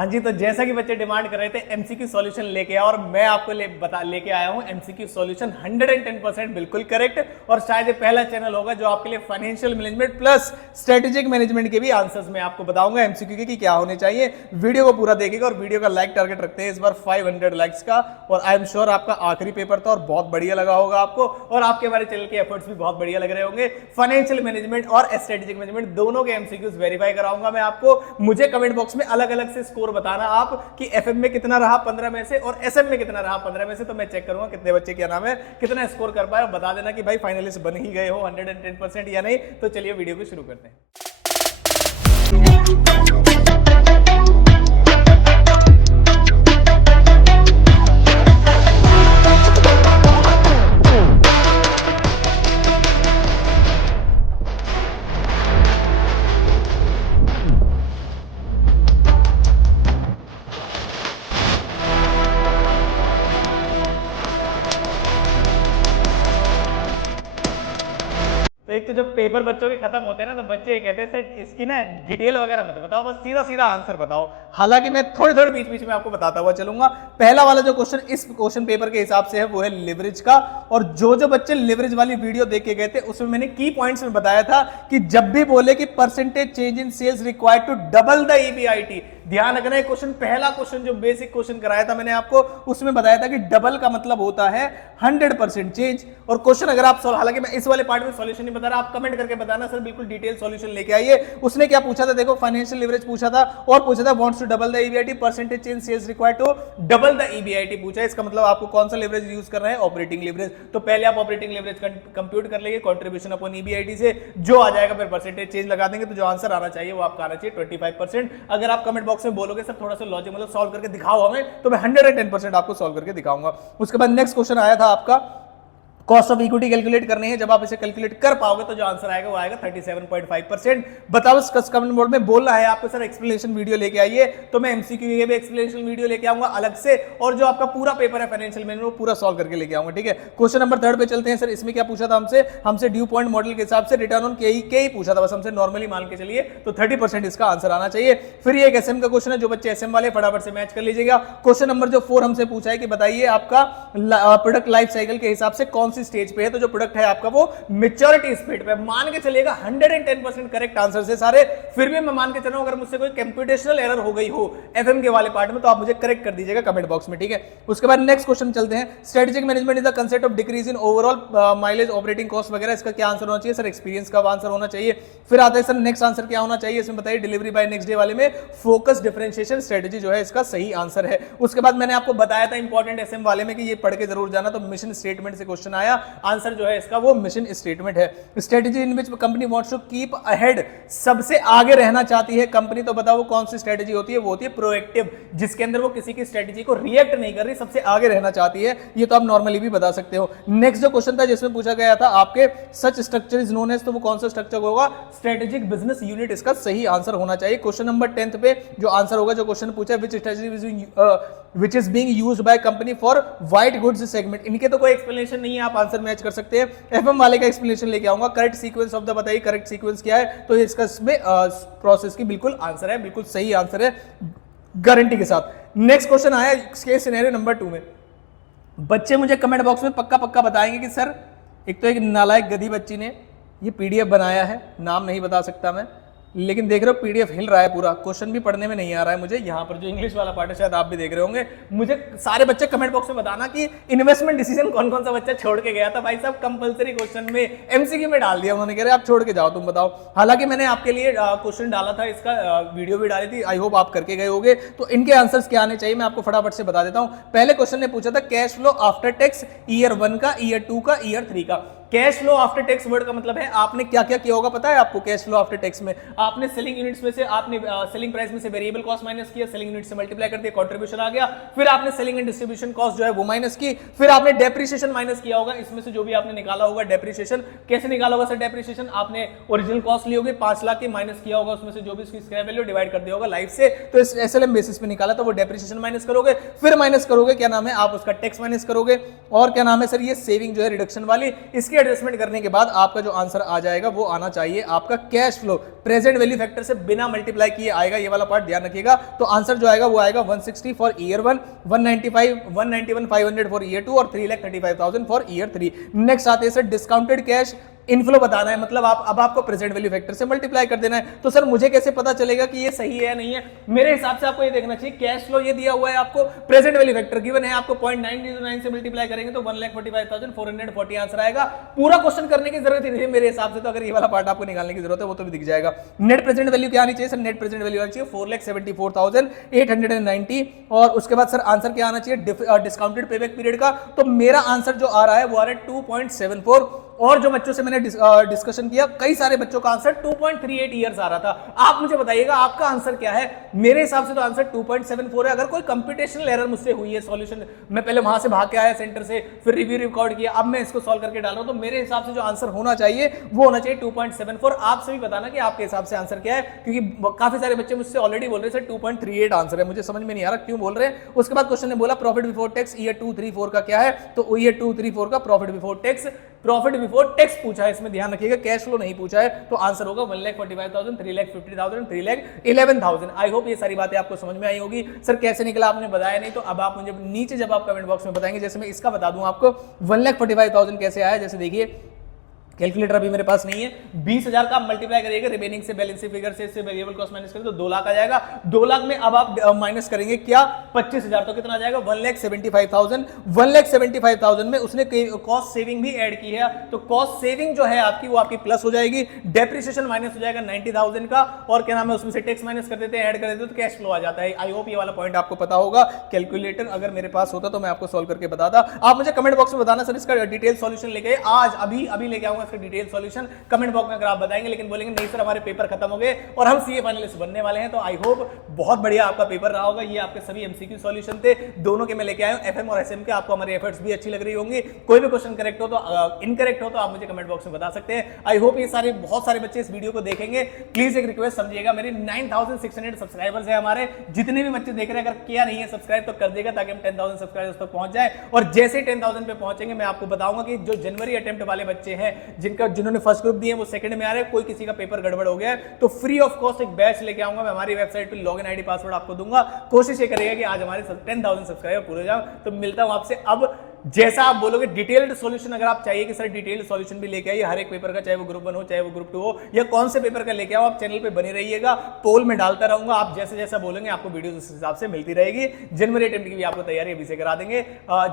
हाँ जी, तो जैसा कि बच्चे डिमांड कर रहे थे एमसीक्यू सॉल्यूशन लेके आओ, और मैं आपको लेके आया हूँ एमसीक्यू सॉल्यूशन 110% बिल्कुल करेक्ट। और शायद ये पहला चैनल होगा जो आपके लिए financial management plus strategic management के भी आंसर्स मैं आपको बताऊंगा एमसीक्यू के कि क्या होने चाहिए। वीडियो को पूरा देखिएगा और वीडियो का लाइक टारगेट रखते हैं इस बार 500 लाइक्स का। और आई एम श्योर आपका आखिरी पेपर था और बहुत बढ़िया लगा होगा आपको, और आपके हमारे चैनल के एफर्ट्स भी बहुत बढ़िया लग रहे होंगे। फाइनेंशियल मैनेजमेंट और स्ट्रेटेजिक मैनेजमेंट दोनों के एमसीक्यूज वेरीफाई कराऊंगा मैं आपको। मुझे कमेंट बॉक्स में अलग अलग से स्कोर बताना आप कि एफएम में कितना रहा 15 में से और एसएम में कितना रहा 15 में से, तो मैं चेक करूंगा कितने बच्चे क्या नाम है कितना स्कोर कर पाए, और बता देना कि भाई फाइनलिस्ट बन ही गए हो 110% या नहीं। तो चलिए वीडियो को शुरू करते हैं। तो एक तो जब पेपर बच्चों के खत्म होते हैं ना, तो बच्चे कहते हैं सर इसकी ना डिटेल वगैरह मत बताओ, बस सीधा सीधा आंसर बताओ। हालांकि मैं थोड़े थोड़े बीच बीच में आपको बताता हुआ चलूंगा। पहला वाला जो क्वेश्चन इस क्वेश्चन पेपर के हिसाब से है वो है लिवरेज का, और जो बच्चे लिवरेज वाली वीडियो देख के गए थे उसमें मैंने की पॉइंट्स में बताया था कि जब भी बोले कि percentage change in sales required to double the EBIT, ध्यान रखना है क्वेश्चन, पहला क्वेश्चन जो बेसिक क्वेश्चन कराया था मैंने आपको, उसमें बताया था कि डबल का मतलब होता है 100% चेंज। और क्वेश्चन अगर आप हालांकि मैं इस वाले पार्ट में सॉल्यूशन नहीं बता रहा, आप कमेंट करके बताना सर बिल्कुल डिटेल सॉल्यूशन लेके आइए। उसने क्या पूछा था, देखो फाइनेंशियल लिवरेज पूछा था और पूछा था wants to double the EBIT, percentage change sales required to double the EBIT पूछा है। इसका मतलब आपको कौन सा लिवरेज यूज करना है, ऑपरेटिंग लिवरेज। तो पहले आप ऑपरेटिंग लिवरेज कंप्यूट कर लेंगे कंट्रीब्यूशन अपॉन ईबीआईटी से, जो आ जाएगा फिर परसेंटेज चेंज लगा देंगे, तो जो आंसर आना चाहिए वो आपका आना चाहिए 25%। अगर आप कमेंट बॉक्स में बोलोगे सर थोड़ा सा लॉजिक मतलब सॉल्व करके दिखाओ हमें, तो मैं 110% आपको सॉल्व करके दिखाऊंगा। उसके बाद नेक्स्ट क्वेश्चन आया था आपका कॉस्ट ऑफ इक्विटी कैलकुलेट करनी है। जब आप इसे कैलकुलेट कर पाओगे तो जो आंसर आएगा वो आएगा 37.5%। बताओ कमेंट बोर्ड में बोलना है आपको सर एक्सप्लेनेशन वीडियो लेके आइए, तो मैं एमसीक्यू के भी एक्सप्लेनेशन वीडियो लेके आऊंगा अलग से, और जो आपका पूरा पेपर है फाइनेंशियल मैनेजमेंट वो पूरा सॉल्व करके लेके आऊंगा। ठीक है, क्वेश्चन नंबर 3 पे चलते हैं। सर इसमें क्या पूछा था हमसे ड्यू पॉइंट मॉडल के हिसाब से रिटर्न ऑन के ही पूछा था, बस हमसे नॉर्मली मान के चलिए, तो 30% इसका आंसर आना चाहिए। फिर ये एक एसएम का क्वेश्चन है, जो बच्चे एसएम वाले फटाफट से मैच कर लीजिएगा। क्वेश्चन नंबर जो 4 हमसे पूछा है कि बताइए आपका प्रोडक्ट लाइफ साइकिल के हिसाब से कौन सी स्टेज पे है, तो जो प्रोडक्ट है आपका वो मैच्योरिटी स्टेज पे। मान के चलिएगा 110% करेक्ट आंसर से सारे। फिर भी मैं मान के चल रहा हूं अगर मुझसे कोई कंप्यूटेशनल एरर हो गई हो एफएम के वाले पार्ट में, तो आप मुझे करेक्ट कर दीजिएगा कमेंट बॉक्स में। ठीक है, उसके बाद नेक्स्ट क्वेश्चन चलते हैं। Strategic management is the concept of decrease in overall mileage operating cost वगैरह, इसका क्या आंसर होना चाहिए सर, एक्सपीरियंस का आंसर होना चाहिए। फिर आता है सर नेक्स्ट आंसर क्या होना चाहिए, इसमें बताइए डिलीवरी बाय नेक्स्ट डे वाले में फोकस डिफरेंशिएशन स्ट्रेटेजी जो है इसका सही आंसर है। उसके बाद मैंने आपको बताया था इंपॉर्टेंट एसएम वाले में कि ये पढ़ के जरूर जाना, तो मिशन स्टेटमेंट से क्वेश्चन आया, आंसर जो है इसका वो मिशन स्टेटमेंट है। Strategy in which company wants to keep ahead, सबसे आगे रहना चाहती है कंपनी, तो बताओ वो कौन सी स्ट्रेटेजी होती है, वो होती है प्रोएक्टिव, जिसके अंदर वो किसी की स्ट्रेटेजी को रिएक्ट नहीं कर रही, सबसे आगे रहना चाहती है। ये तो आप नॉर्मली भी बता सकते हो। नेक्स्ट जो क्वेश्चन था जिसमें पूछा गया था आपके सच स्ट्रक्चर इज नोन एज, तो वो कौन सा स्ट्रक्चर होगा, स्ट्रेटेजिक बिजनेस यूनिट, इसका सही आंसर होना चाहिए। क्वेश्चन नंबर 10 पे जो आंसर होगा, जो क्वेश्चन पूछा है विच strategy which is being used by company for white goods segment, इनके तो कोई एक्सप्लेनेशन नहीं है, आप आंसर मैच कर सकते हैं। एफएम वाले का एक्सप्लेनेशन लेके आऊंगा। करेक्ट सीक्वेंस ऑफ द बताइए, करेक्ट सीक्वेंस क्या है, तो इसका इसमें प्रोसेस की बिल्कुल आंसर है, बिल्कुल सही आंसर है गारंटी के साथ। नेक्स्ट क्वेश्चन आया केस सिनेरियो नंबर 2 में। बच्चे मुझे कमेंट बॉक्स में पक्का पक्का बताएंगे कि सर एक तो एक नालायक गधी बच्ची ने ये पीडीएफ बनाया है, नाम नहीं बता सकता मैं, लेकिन देख रहे हो पीडीएफ हिल रहा है पूरा, क्वेश्चन भी पढ़ने में नहीं आ रहा है मुझे। यहाँ पर जो इंग्लिश वाला पार्ट है शायद आप भी देख रहे होंगे। मुझे सारे बच्चे कमेंट बॉक्स में बताना कि इन्वेस्टमेंट डिसीजन कौन कौन सा बच्चा छोड़ के गया था। भाई साहब कंपलसरी क्वेश्चन में एमसीक्यू में डाल दिया उन्होंने, कह रहे आप छोड़ के जाओ, तुम बताओ। हालांकि मैंने आपके लिए क्वेश्चन डाला था, इसका वीडियो भी डाली थी, आई होप आप करके गए होंगे। तो इनके आंसर्स क्या आने चाहिए मैं आपको फटाफट से बता देता हूं। पहले क्वेश्चन ने पूछा था cash flow after tax year 1 का, ईयर 2 का, ईयर 3 का। Cash flow after tax word का मतलब है आपने क्या क्या किया होगा पता है आपको। कैश फ्लो आफ्टर टैक्स में आपने सेलिंग यूनिट्स में से आपने सेलिंग प्राइस में से वेरिएबल कॉस्ट माइनस किया, सेलिंग यूनिट से मल्टीप्लाई कर दिया, कंट्रीब्यूशन आ गया। फिर आपने सेलिंग एंड डिस्ट्रीब्यूशन कॉस्ट जो है वो माइनस की। फिर आपने डेप्रिसिएशन माइनस किया होगा, इसमें से जो भी आपने निकाला होगा डेप्रिसिएशन। कैसे निकाला होगा सर डेप्रिसिएशन, आपने ओरिजिनल कॉस्ट ली होगी 5 लाख की, माइनस किया होगा उसमें से जो भी उसकी स्क्रैप वैल्यू, डिवाइड कर दिया होगा लाइफ से, तो इस एसएलएम बेसिस पे निकाला, तो वो डेप्रिसिएशन माइनस करोगे। फिर माइनस करोगे क्या नाम है आप उसका टैक्स माइनस करोगे, और क्या नाम है सर ये सेविंग जो है रिडक्शन वाली, इसके एडजस्टमेंट करने के बाद आपका जो आंसर आ जाएगा वो आना चाहिए आपका cash flow present value factor से बिना मल्टीप्लाई किए आएगा। ये वाला पार्ट ध्यान रखिएगा। तो आंसर जो आएगा वो आएगा 160 फॉर ईयर 1, 191,500 फॉर ईयर 2 और 3,35,000 फॉर ईयर 3। नेक्स्ट आते हैं सर डिस्काउंटेड कैश इनफ्लो बताना है, मतलब अब आपको प्रेजेंट वैल्यू फैक्टर से मल्टीप्लाई कर देना है। तो सर मुझे कैसे पता चलेगा कि ये सही है या नहीं है? मेरे हिसाब से आपको ये देखना चाहिए कैश फ्लो ये दिया हुआ है आपको, प्रेजेंट वैल्यू फैक्टर गिवन है आपको 0.909 से मल्टीप्लाई करेंगे तो 1,45,440 आंसर आएगा। पूरा क्वेश्चन करने की जरूरत ही नहीं है मेरे हिसाब से। तो अगर ये वाला पार्ट आपको निकालने की जरूरत है वो तो भी दिख जाएगा। नेट प्रेजेंट वैल्यू क्या आनी चाहिए सर? नेट प्रेजेंट वैल्यू आनी चाहिए 4,74,890 और उसके बाद सर आंसर क्या आना चाहिए डिस्काउंटेड पेबैक पीरियड का। तो मेरा आंसर जो आ रहा है वो आ रहा है 2.74 और जो बच्चों से मैंने डिस्कशन किया कई सारे बच्चों का आंसर 2.38 इयर्स आ रहा था। आप मुझे बताइएगा आपका आंसर क्या है? मेरे हिसाब से तो आंसर 2.74 है। अगर कोई कंप्यूटेशनल एरर मुझसे हुई है सॉल्यूशन, मैं पहले वहां से भाग के आया सेंटर से, फिर रिव्यू रिकॉर्ड किया, अब मैं इसको सॉल्व करके डाल रहा हूं, तो मेरे हिसाब से जो आंसर होना चाहिए वो होना चाहिए 2.74। आप सभी बताना कि आपके हिसाब से आंसर क्या है, क्योंकि काफी सारे बच्चे मुझसे ऑलरेडी बोल रहे हैं 2.38 आंसर है। मुझे समझ में नहीं आ रहा क्यों बोल रहे हैं। उसके बाद क्वेश्चन ने बोला प्रॉफिट बिफोर टैक्स ईयर 2, 3, 4 का क्या है? तो ईयर 2, 3, 4 का प्रॉफिट बिफोर टैक्स पूछा है, इसमें ध्यान रखिएगा कैश फ्लो नहीं पूछा है। तो आंसर होगा 1,45,000, 3,50,000, 3,11,000। आई होप ये सारी बातें आपको समझ में आई होगी। सर कैसे निकला आपने बताया नहीं, तो अब आप मुझे नीचे जब आप कमेंट बॉक्स में बताएंगे, जैसे मैं इसका बता दूं आपको 1,45,000 कैसे आया। जैसे देखिए कैलकुलेटर अभी मेरे पास नहीं है, 20,000 का आप मल्टीप्लाई करिएगा रिमेनिंग से, बैलेंस फिगर से वेरिएबल कॉस्ट माइनस करें तो 2 लाख आ जाएगा। 2 लाख में अब आप माइनस करेंगे क्या 25,000, तो कितना आ जाएगा 1,75,000। 1,75,000 में उसने कॉस्ट सेविंग भी ऐड की है, तो कॉस्ट सेविंग जो है आपकी वो आपकी प्लस हो जाएगी। डेप्रिसिएशन माइनस हो जाएगा 90,000 का, और क्या नाम है उसमें से टैक्स माइनस कर देते हैं, ऐड कर देते हैं तो कैश फ्लो आ जाता है। आई होप ये वाला पॉइंट आपको पता होगा। कैलकुलेटर अगर मेरे पास होता तो मैं आपको सॉल्व करके बताता। आप मुझे कमेंट बॉक्स में बताना सर इसका डिटेल सॉल्यूशन लेके आज अभी लेके आऊंगा डिटेल सॉल्यूशन कमेंट बॉक्स में अगर आप बताएंगे। लेकिन बोलेंगे नहीं सर हमारे पेपर खत्म हो गए और हम सीए फाइनलिस्ट बनने वाले हैं, तो आई होप बहुत बढ़िया आपका पेपर रहा होगा। ये आपके सभी एमसीक्यू सॉल्यूशन थे, दोनों के मैं लेके आया हूं, एफएम और एसएम के। आपको हमारे एफर्ट्स भी अच्छी लग रही होंगी। कोई भी क्वेश्चन करेक्ट हो तो इनकरेक्ट हो तो आप मुझे कमेंट बॉक्स में बता सकते हैं। आई होप ये सारे बहुत सारे बच्चे इस वीडियो को देखेंगे। प्लीज एक रिक्वेस्ट समझिएगा, मेरे 9,600 सब्सक्राइबर्स है हमारे। जितने भी बच्चे देख रहे हैं अगर किया नहीं है सब्सक्राइब तो कर देगा, ताकि हम 10,000 सब्सक्राइबर्स तक पहुंच जाए। और जैसे 10,000 पे पहुंचेंगे मैं आपको बताऊंगा कि जो जनवरी अटेम्प्ट वाले बच्चे हैं जिन्होंने फर्स्ट ग्रुप दिए वो सेकंड में आ रहे हैं, कोई किसी का पेपर गड़बड़ हो गया है तो फ्री ऑफ कॉस्ट एक बैच लेके आऊंगा मैं। हमारी वेबसाइट पे लॉगिन आईडी पासवर्ड आपको दूंगा। कोशिश ये करेगा कि आज हमारे 10,000 सब्सक्राइबर पूरे जाओ। तो मिलता हूं आपसे अब जैसा आप बोलोगे डिटेल्ड सॉल्यूशन। अगर आप चाहिए कि सर डिटेल्ड सॉल्यूशन भी लेके आइए हर एक पेपर का, चाहे वो ग्रुप 1 हो चाहे वो ग्रुप 2 हो, या कौन से पेपर का लेके आओ, आप चैनल पे बने रहिएगा। पोल में डालता रहूंगा, आप जैसे जैसा बोलेंगे आपको वीडियो उस हिसाब से मिलती रहेगी। जनवरी अटेम्प्ट की भी आपको तैयारी अभी से करा देंगे।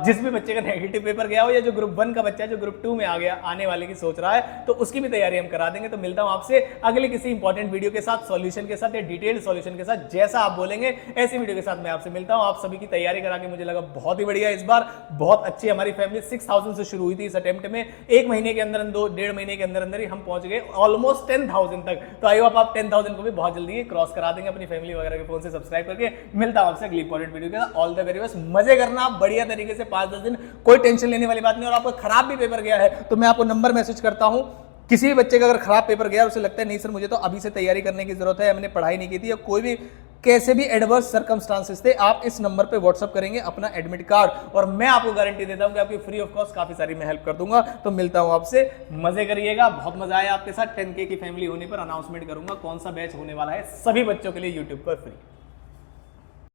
जिस भी बच्चे का नेगेटिव पेपर गया हो या जो ग्रुप 1 का बच्चा है जो ग्रुप 2 में आ गया आने वाले की सोच रहा है, तो उसकी भी तैयारी हम करा देंगे। तो मिलता हूं आपसे अगले किसी इंपॉर्टेंट वीडियो के साथ, सॉल्यूशन के साथ या डिटेल्ड सॉल्यूशन के साथ। जैसा आप बोलेंगे ऐसी वीडियो के साथ मैं आपसे मिलता हूं। आप सभी की तैयारी करा के मुझे लगा बहुत ही बढ़िया। इस बार बहुत अच्छी हमारी फैमिली 6,000 से शुरू हुई थी इस अटेम्प्ट में। 1 महीने के अंदर, 1.5 महीने के अंदर ही हम पहुंच गए ऑलमोस्ट 10,000 तक। तो आई होप आप 10,000 को भी बहुत जल्दी क्रॉस करा देंगे अपनी फैमिली वगैरह के फोन से सब्सक्राइब करके। मिलता हूं आपसे अगली इंपॉर्टेंट वीडियो के साथ। ऑल द वेरी बेस्ट, मजे करना बढ़िया तरीके से 5-10 दिन, कोई टेंशन लेने वाली बात नहीं। और आपको खराब भी पेपर गया है तो मैं आपको नंबर मैसेज करता हूं। किसी भी बच्चे का अगर खराब पेपर गया उसे लगता है नहीं सर मुझे तो अभी से तैयारी करने की जरूरत है, मैंने पढ़ाई नहीं की थी, या कोई भी कैसे भी एडवर्स सर्कमस्टांसेस थे, आप इस नंबर पे व्हाट्सअप करेंगे अपना एडमिट कार्ड और मैं आपको गारंटी देता हूं कि आपकी फ्री ऑफ कॉस्ट काफी सारी मैं हेल्प कर दूंगा। तो मिलता हूं आपसे, मजे करिएगा। बहुत मजा आया आपके साथ। 10K की फैमिली होने पर अनाउंसमेंट करूंगा कौन सा बैच होने वाला है सभी बच्चों के लिए यूट्यूब पर फ्री।